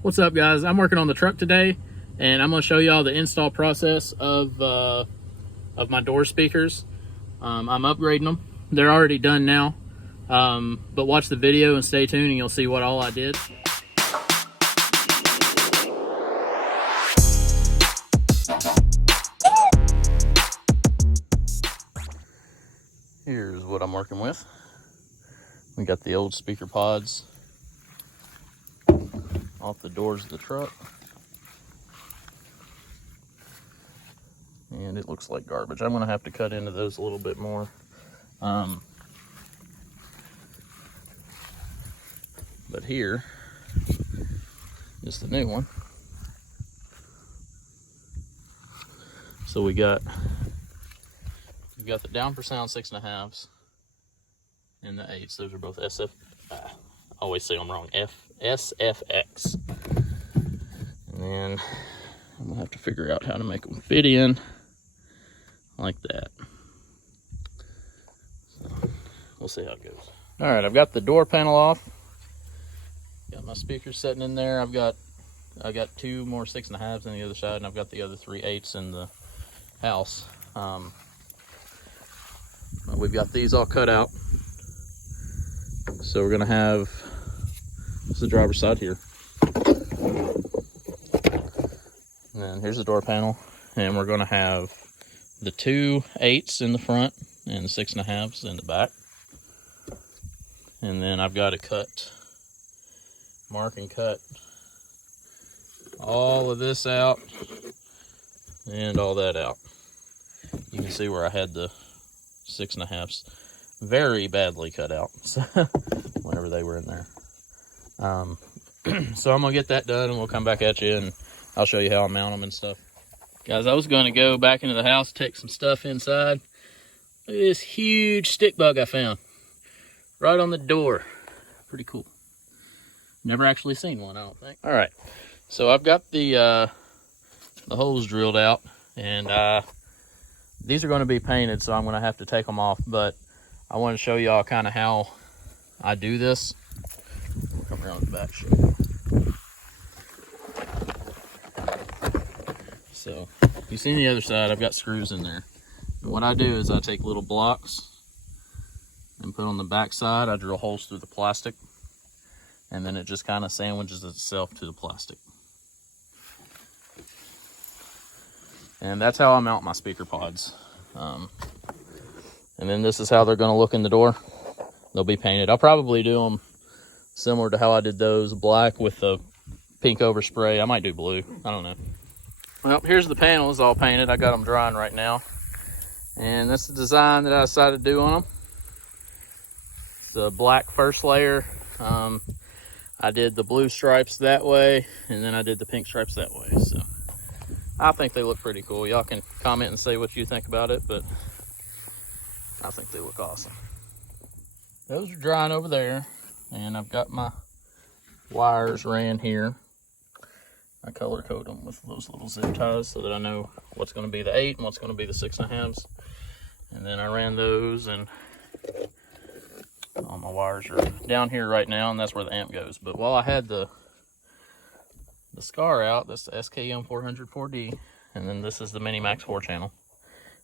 What's up, guys? I'm working on the truck today, and I'm going to show y'all the install process of my door speakers. I'm upgrading them. They're already done now, but watch the video and stay tuned, and you'll see what all I did. Here's what I'm working with. We got the old speaker pods off the doors of the truck, and it looks like garbage. I'm gonna have to cut into those a little bit more. But here is the new one. So we got the down for sound 6.5s and the 8s. Those are both SF. I always say them wrong. SFX. And then I'm gonna have to figure out how to make them fit in like that. So we'll see how it goes. All right, I've got the door panel off. Got my speakers sitting in there. I got 2 more 6.5s on the other side, and I've got the other 3 8s in the house. We've got these all cut out. So we're gonna have, this is the driver's side here. And then here's the door panel. And we're gonna have the 2 8s in the front and the 6.5s in the back. And then I've got to mark and cut all of this out and all that out. You can see where I had the 6.5s very badly cut out whenever they were in there. So I'm gonna get that done, and we'll come back at you, and I'll show you how I mount them and stuff. Guys, I was gonna go back into the house, take some stuff inside. Look at this huge stick bug I found right on the door. Pretty cool. Never actually seen one, I don't think. All right, so I've got the holes drilled out, and these are going to be painted, so I'm going to have to take them off, but I want to show y'all kind of how I do this. We'll come around the back, show you. So you see on the other side, I've got screws in there. And what I do is I take little blocks and put on the back side. I drill holes through the plastic, and then it just kind of sandwiches itself to the plastic. And that's how I mount my speaker pods. And then this is how they're going to look in the door. They'll be painted. I'll probably do them similar to how I did those, black with the pink overspray. I might do blue. I don't know. Well, here's the panels all painted. I got them drying right now. And that's the design that I decided to do on them. The black first layer. I did the blue stripes that way, and then I did the pink stripes that way. So I think they look pretty cool. Y'all can comment and say what you think about it, but I think they look awesome. Those are drying over there, and I've got my wires ran here. I color code them with those little zip ties so that I know what's going to be the 8 and what's going to be the 6.5s. And then I ran those, and all my wires are down here right now, and that's where the amp goes. But while I had the SCAR out, that's the SKM 400 4D, and then this is the Mini Max 4 channel.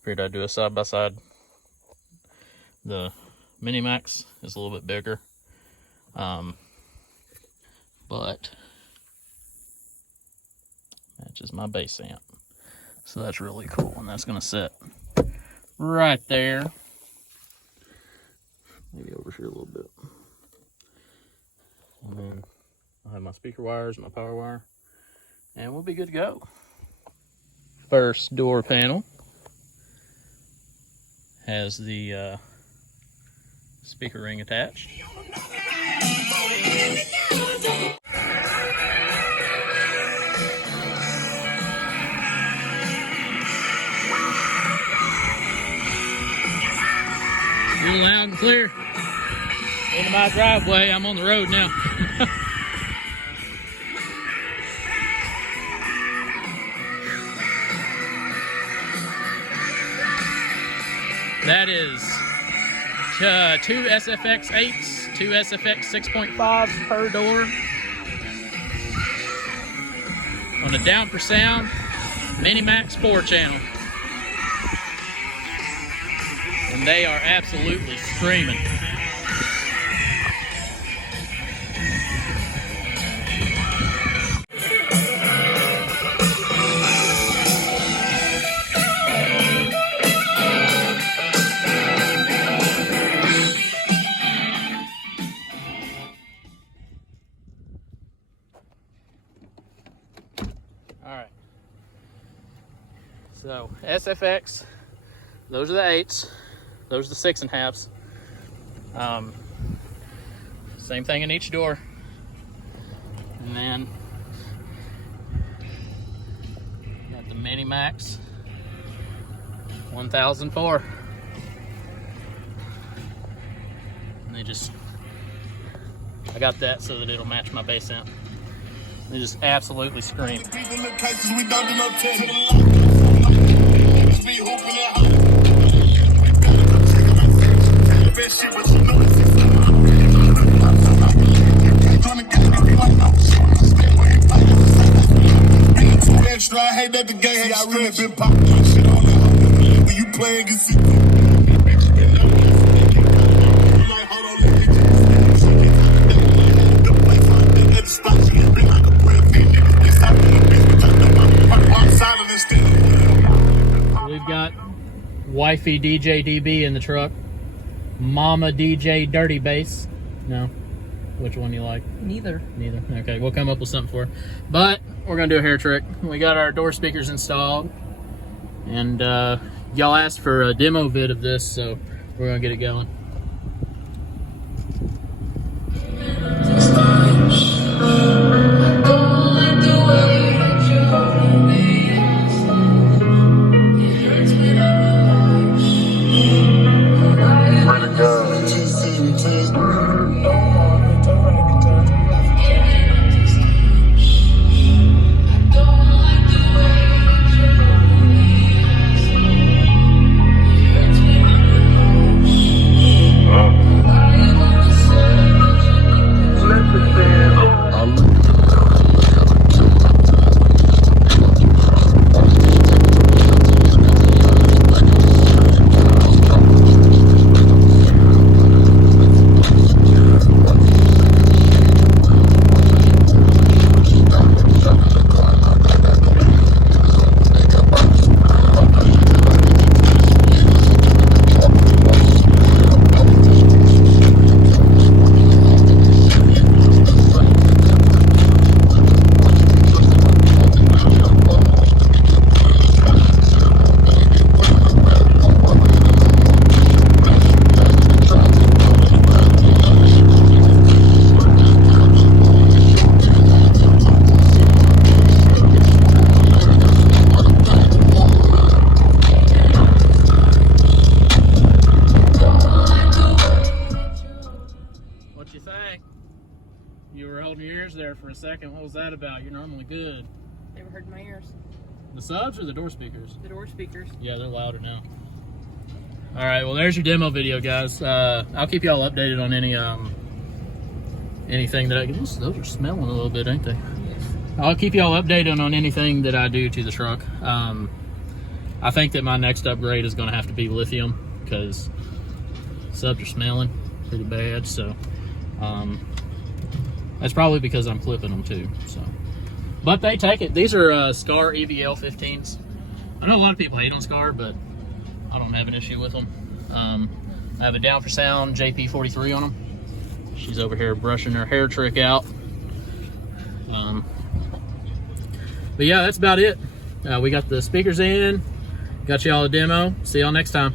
Figured I'd do a side by side. The Mini Max is a little bit bigger, but matches my bass amp, so that's really cool. And that's gonna sit right there, maybe over here a little bit, and then I'll have my speaker wires and my power wire, and we'll be good to go. First door panel has the speaker ring attached. Really loud and clear. Into my driveway. I'm on the road now. That is 2 SFX 8s, 2 SFX 6.5s per door. on a Down for Sound Mini Max 4 channel. And they are absolutely screaming. Alright, so SFX, those are the 8s, those are the 6.5s. Same thing in each door. And then got the Mini Max 1004. And they just, I got that so that it'll match my bass amp. They just absolutely scream. I hate that the game, I really been popping shit on that. When you playing, you see. We've got Wifey DJ DB in the truck. Mama DJ Dirty Bass. No. Which one you like? Neither. Neither. Okay, we'll come up with something for her. But we're gonna do a hair trick. We got our door speakers installed, and y'all asked for a demo vid of this, so we're gonna get it going. You were holding your ears there for a second. What was that about? You're normally good. They were hurting my ears. The subs or the door speakers? The door speakers. Yeah, they're louder now. All right, well, there's your demo video, guys. I'll keep y'all updated on anything that I can. Those are smelling a little bit, ain't they? Yes. I'll keep y'all updated on anything that I do to the truck. I think that my next upgrade is going to have to be lithium because subs are smelling pretty bad. So that's probably because I'm clipping them too. So, but they take it. These are Scar EVL 15s. I know a lot of people hate on Scar, but I don't have an issue with them. I have a Down for Sound JP43 on them. She's over here brushing her hair trick out. But yeah, that's about it. We got the speakers in. Got y'all a demo. See y'all next time.